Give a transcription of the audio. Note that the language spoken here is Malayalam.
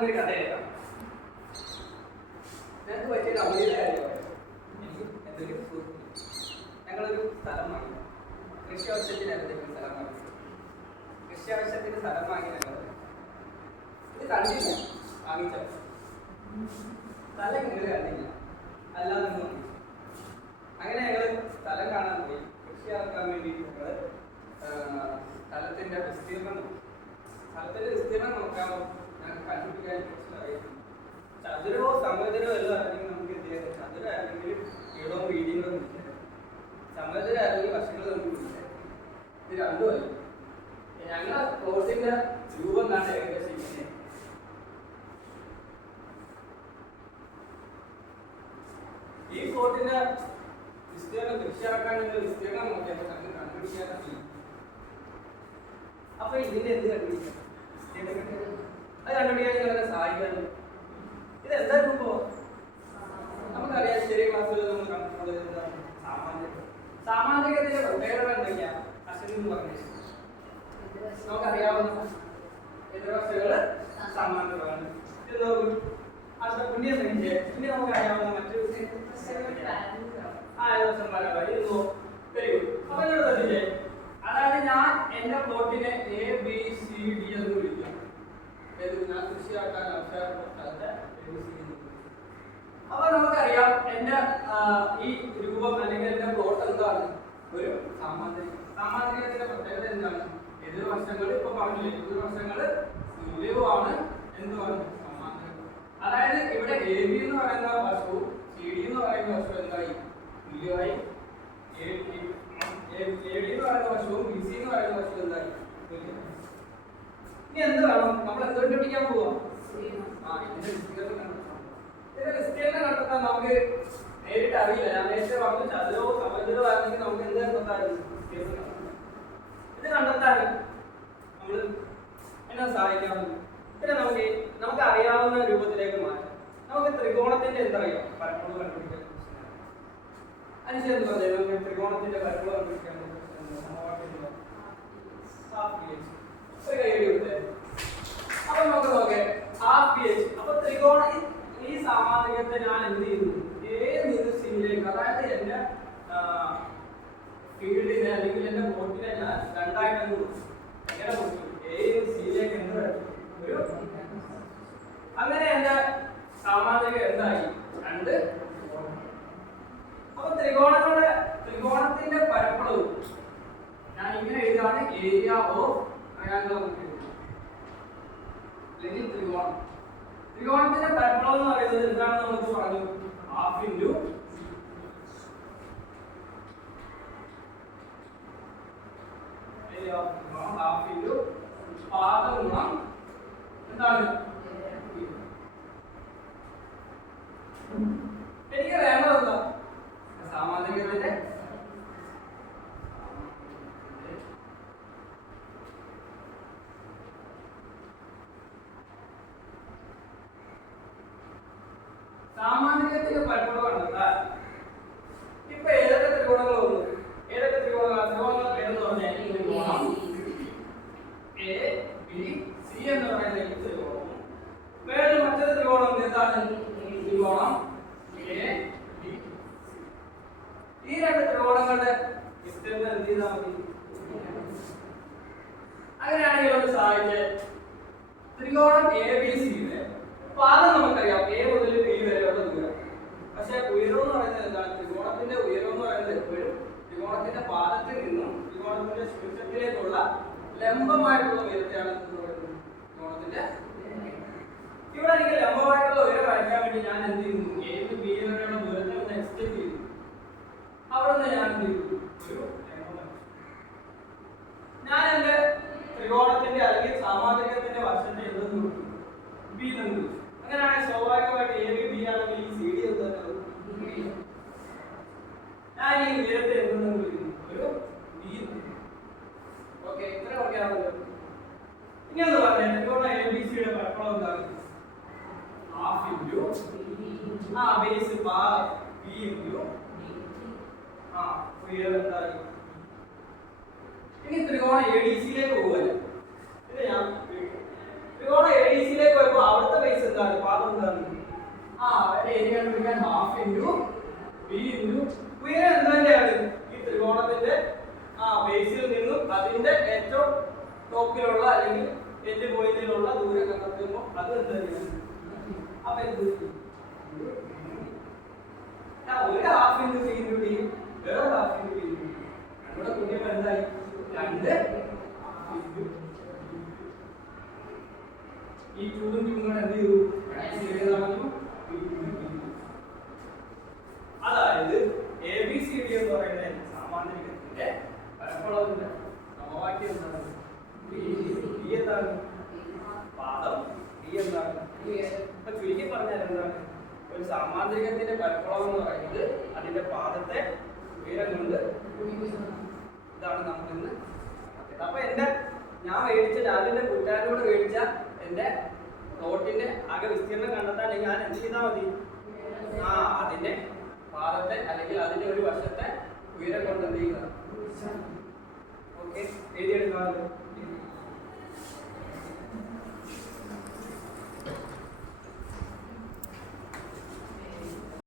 നമുക്കൊരു കഥ കേൾക്കാം. ഞങ്ങൾക്ക് പറ്റിയൊരു അമൂല്യ കാര്യം എനിക്ക് എന്തൊരു ഞങ്ങളൊരു സ്ഥലം വാങ്ങി, കൃഷി ആവശ്യത്തിനായിരുന്നു സ്ഥലം വാങ്ങി. കൃഷി ആവശ്യത്തിന് സ്ഥലം വാങ്ങി ഞങ്ങൾ ഇത് കണ്ടില്ല, വാങ്ങിച്ചോ സ്ഥലം നിങ്ങൾ കണ്ടില്ല, അല്ലാതെ നോക്കി. അങ്ങനെ ഞങ്ങൾ സ്ഥലം കാണാൻ പോയി. കൃഷി ഇറക്കാൻ വേണ്ടിയിട്ട് ഞങ്ങൾ സ്ഥലത്തിന്റെ വിസ്തീർണം നോക്കാമോ ഞങ്ങൾക്ക് കണ്ടുപിടിക്കാൻ അറിയാം. ചതുരമോ സമചതുരമോ എല്ലാം അല്ലെങ്കിൽ നമുക്ക് എന്ത് ചെയ്യാം, ചതുര അല്ലെങ്കിൽ നീളവും വീതിയും സമചതുര അല്ലെങ്കിൽ വശങ്ങൾ നമുക്ക് പിടിക്കാം. ഇത് രണ്ടുമല്ല. ഞങ്ങളുടെ പ്ലോട്ടിന്റെ രൂപം കാണാൻ ഏകദേശം ഇങ്ങനെ. ഈ പ്ലോട്ടിന്റെ വിസ്തീർണം കൃഷി ഇറക്കാൻ വിസ്തീർണം നോക്കിയപ്പോൾ നമുക്ക് കണ്ടുപിടിക്കാൻ അറിയില്ല. അപ്പൊ ഇതിന്റെ എന്ത് കണ്ടുപിടിക്കാം? അത് കണ്ടുപിടിക്കാൻ നിങ്ങളെ സഹായിക്കാനും ഇത് എന്താ രൂപോ നമുക്കറിയാം. ചെറിയ ക്ലാസ്സിൽ നമ്മൾ കണ്ടിട്ടുള്ളത് സാമാന്യത്തിന്റെ പ്രത്യേകത എന്തൊക്കെയാ? അശ്വതി എന്ന് പറഞ്ഞു നമുക്കറിയാവുന്ന എതിർവശകള് സമാന്തരമാണ്. അടുത്ത പുണ്യ സംഖ്യ പിന്നെ നമുക്കറിയാവുന്ന മറ്റൊരു അപ്പൊ എന്നോട് ശ്രദ്ധിച്ചേ, അതായത് ഞാൻ എന്റെ പ്ലോട്ടിനെ എ ബി സി ഡി എന്ന് വിളിക്കാം. ഞാൻ കൃഷിയാക്കാൻ അപ്പൊ നമുക്കറിയാം എന്റെ ഈ രൂപം അല്ലെങ്കിൽ എന്റെ പ്ലോട്ട് എന്താണ്? ഒരു സാമാന്യത്തിന്റെ പ്രത്യേകത എന്താണ്? എതിർവശങ്ങൾ ഇപ്പൊ പറഞ്ഞില്ലേ, എതിർവശങ്ങള് തുല്യവുമാണ്. എന്തുമാണ്? സമാന്തരം. അതായത് ഇവിടെ എ ബി എന്ന് പറയുന്ന വശവും സി ഡി എന്ന് പറയുന്ന വശവും എന്തായി? തുല്യമായി. എ ഡി എന്ന് പറയുന്ന വശവും ബി സി എന്ന് പറയുന്ന വശവും എന്തായി? തുല്യമായി. ഇനി എന്ത് വേണം? നമ്മൾ എന്ത് കണ്ടുപിടിക്കാൻ പോവാ? ഇതിന്റെ വിസ്തീർണം കണ്ടെത്താൻ നമുക്ക് നേരിട്ട് അറിയില്ല. ഞാൻ നേരത്തെ പറഞ്ഞു ചതുരവോ സമചതുരവോ ആണെങ്കിൽ നമുക്ക് എന്ത് കണ്ടെത്താറുണ്ട്? ഇത് കണ്ടെത്താൻ നമ്മൾ എന്നെ സഹായിക്കാറുണ്ട്. പിന്നെ നമുക്ക് അറിയാവുന്ന രൂപത്തിലേക്ക് മാറ്റാം. നമുക്ക് ത്രികോണത്തിന്റെ എന്തറിയാം? പരപ്പളവ് കണ്ടുപിടിക്കാൻ. അനുസരിച്ച് പറഞ്ഞാൽ നമുക്ക് ത്രികോണത്തിന്റെ പരപ്പളവ് കണ്ടുപിടിക്കാൻ അപ്പൊ നമുക്ക് നോക്കേ ഹാഫ് പി എച്ച്. അപ്പൊ ത്രികോണ ഈ സാമാന്യത്തെ ഞാൻ എന്ത് ചെയ്യുന്നു? ഏത് നിന്ന് സിയിലേക്ക്, അതായത് എന്റെ ഫീൽഡിനെ അല്ലെങ്കിൽ എന്റെ ബോട്ടിനെ ഞാൻ രണ്ടായിട്ട് എങ്ങനെ കൊടുക്കും? ഏത് സിയിലേക്ക് എന്ത് ഒരു അങ്ങനെ എന്റെ സാമാന്യത എന്തായി? രണ്ട്. അപ്പൊ ത്രികോണത്തിന്റെ പരപ്പളവ് ഞാൻ ഇങ്ങനെ എഴുതാണ്. ഏരിയ ഓഫ് ട്രയാങ്കിൾ നമുക്ക് അല്ലെങ്കിൽ ത്രികോണത്തിന്റെ പരപ്പളവ് എന്ന് പറയുന്നത് എന്താണെന്ന് നമുക്ക് പറഞ്ഞു. ഹാഫ് ഇൻറ്റു പാദം ഗുണം എന്താണ്? എനിക്ക് വേണ്ടത് എന്താ? സാമാന്യത്തിന്റെ പരപ്പളവ് കണ്ടെത്താൻ ഇപ്പൊ ഏതൊക്കെ ത്രികോണങ്ങൾ വന്നു? ഏതൊക്കെ ത്രികോണങ്ങൾ പേരെന്ന് പറഞ്ഞാൽ ത്രികോണം എ ബി സി എന്ന് പറയുന്ന ഈ ത്രികോണവും വേറെ മറ്റൊരു ത്രികോണം എന്താണ്? ത്രികോണം എ ബി. ഈ രണ്ട് ത്രികോണങ്ങളുടെ വിസ്തീർണം എന്ത് ചെയ്താൽ മതി? അങ്ങനെയാണെങ്കിൽ ഒന്ന് സഹായിച്ച് ത്രികോണം എ ബി സിയുടെ പാദം നമുക്കറിയാം. എ മുതൽ ബി വരെയുള്ള ദൂരം. പക്ഷെ ഉയരം എന്ന് പറയുന്നത് എന്താണ്? ത്രികോണത്തിന്റെ ഉയരം എന്ന് പറയുന്നത് എപ്പോഴും ത്രികോണത്തിന്റെ പാദത്തിൽ നിന്നും ത്രികോണത്തിന്റെ ശീർഷത്തിലേക്കുള്ള ലംബമായിട്ടുള്ള ഉയരത്തെയാണ് ത്രികോണത്തിന്റെ. ഇവിടെ എനിക്ക് ലംബമായിട്ടുള്ള ഉയരം വരയ്ക്കാൻ വേണ്ടി ഞാൻ എന്ത് ചെയ്യുന്നു? എ ടു ബി വരെയുള്ള ദൂരത്തെ ഒന്ന് എക്സ്റ്റെൻഡ് ചെയ്യുന്നു. അവിടെ നിന്ന് ഞാൻ എന്ത് ചെയ്യുന്നു? ഒരു ലംബം. ഞാൻ എന്റെ ത്രികോണത്തിന്റെ അല്ലെങ്കിൽ സാമാന്യത്തിന്റെ വശത്തെ എന്തെന്ന് കൊടുക്കും? ബി എന്ന്. അങ്ങനെയാണെങ്കിൽ സ്വാഭാവികമായിട്ട് എ ബി ബി ആണെങ്കിൽ ഈ സി ഡി എന്താ? ഞാൻ ഈ ഉയരത്തെ എന്തെന്ന് വിളിക്കുന്നു? ഒരു ബി. ഓക്കെ, ഇത്ര ഓക്കെയാണല്ലോ. ഇനി ഒന്ന് പറഞ്ഞാൽ ത്രികോണ എ ബി സിയുടെ പരപ്പളവ് എന്താണ്? ഹാഫ് ഇൻറ്റു ബേസ് പാദം ബി ഇൻറ്റു ഉയരം എന്തായി? ഇനി ത്രികോണ എ ഡി സിയിലേക്ക് പോകുമല്ലോ. ഇത് ഞാൻ ത്രികോണം എഡിസിയിലേക്ക് വരുമ്പോൾ അവിടുത്തെ ബേസ് എന്താണ്? പാദം എന്താണ്? ഏരിയ കണ്ടുപിടിക്കാൻ ഹാഫ് ഇൻറ്റു ബി ഇൻറ്റു ഉയരം എന്ത് തന്നെയാണ്? ഈ ത്രികോണത്തിന്റെ ബേസിൽ നിന്നും അതിന്റെ ഏറ്റവും ടോപ്പിലുള്ള അല്ലെങ്കിൽ എൻഡ് പോയിന്റിലുള്ള ദൂരം കണ്ടെത്തുമ്പോൾ അത് എന്ത് തന്നെയാണ്? അപ്പൊ എന്ത് ഒരു half into B into D വേറെ half into B into D ഇവിടെ കുഞ്ഞപ്പോൾ എന്തായി? 2 ഈ 2 ഉം 2 കൂടെ എന്ത് ചെയ്തു? അതായത് ABCD എന്ന് പറയുന്ന സാമാന്യത്തിന്റെ പരപ്പളവിന്റെ സമവാക്യം എന്താണ്? B എന്താണ്? പാദം D എന്താണ്? അപ്പൊ ചുരുക്കി പറഞ്ഞാൽ എന്താണ്? ഒരു സാമാന്ത്രികത്തിന്റെ പരപ്പളവ് എന്ന് പറയുന്നത് അതിന്റെ പാദത്തെ ഉയരം കൊണ്ട് ഇതാണ് നമുക്ക് ഇന്ന്. അപ്പൊ ഞാനിന്റെ കൂട്ടുകാരനോട് മേടിച്ച എന്റെ പ്ലോട്ടിന്റെ ആകെ വിസ്തീർണം കണ്ടെത്താൻ ഞാൻ എന്ത് ചെയ്താൽ മതി? അതിന്റെ പാദത്തെ അല്ലെങ്കിൽ അതിന്റെ ഒരു വശത്തെ ഉയരം കൊണ്ട് എന്ത് ചെയ്യുക? ഓക്കെ, എഴുതിയെടുക്കാമല്ലോ.